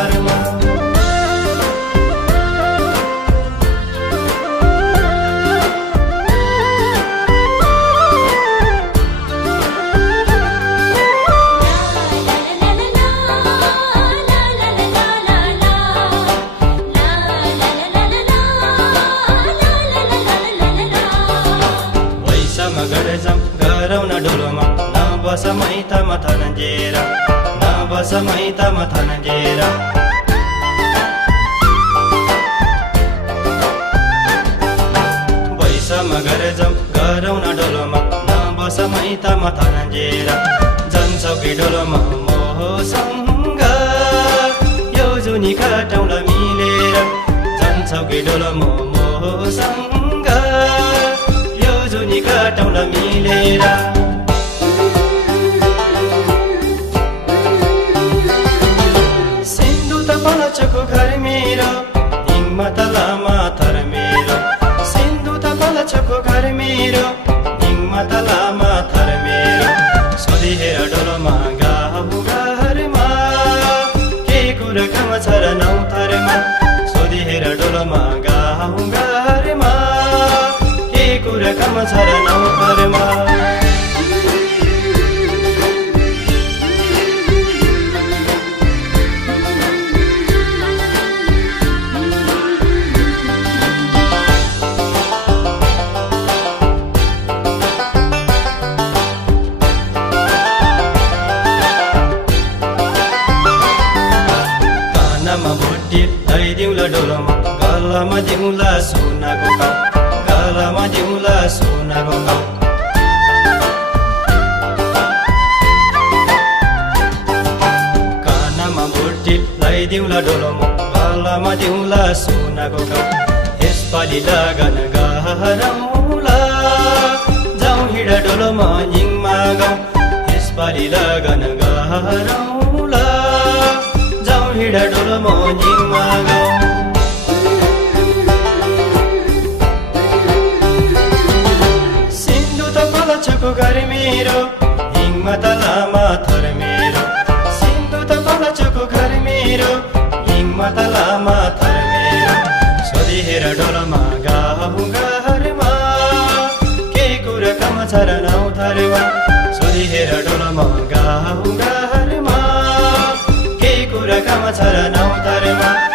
थरमा गरौँ न डोलोमा नबस मैतामा थनन्जेर नबस मैतामा थनन्जेर वैसमा गरजम गरौँ न डोलोमा नबस मैतामा थनन्जेर जनसौकी डोलोमा मोहसँग यो जुनी काटौँला मिलेर जनसौकी डोलोमा मोहसँग जुनी काटौँला मिलेर सिन्धु त पलचको घर मेरो हिङमा त लामा थर मेरो सिन्धु त पलचको घर मेरो हिङमा त लामा थर मेरो सोधिहेर डोलोमा गाउँ घरमा के कुरा काम छ र नौ थरमा सोधिहेर डोलोमा गाउँ घरमा कुरा काम छ र नौ थरमा कानमा भोटी ल्याइदिउँला डोलोमा गलामा दिउँला सोनाको काउ गलामा दिउँला सोनाको काउ कानमा भोटी ल्याइदिउँला डोलोमा गलामा दिउँला सोनाको काउ यसपालि लगन गरौँला जाउँ हिँड डोलोमा हिङमा गाउँ यसपालि लगन गरौँला जाउँ हिँड डोलोमा हिङमा गाउँ पलचको घर मेरो हिङमा त लामा थर मेरो सिन्धु त पलचको घर मेरो हिङमा त लामा थर मेरो सोधिहेर डोलोमा गाउँ घरमा के कुरा काम छ र नौ थरमा सोधिहेर डोलोमा गाउँ घरमा के कुरा काम छ र नौ थरमा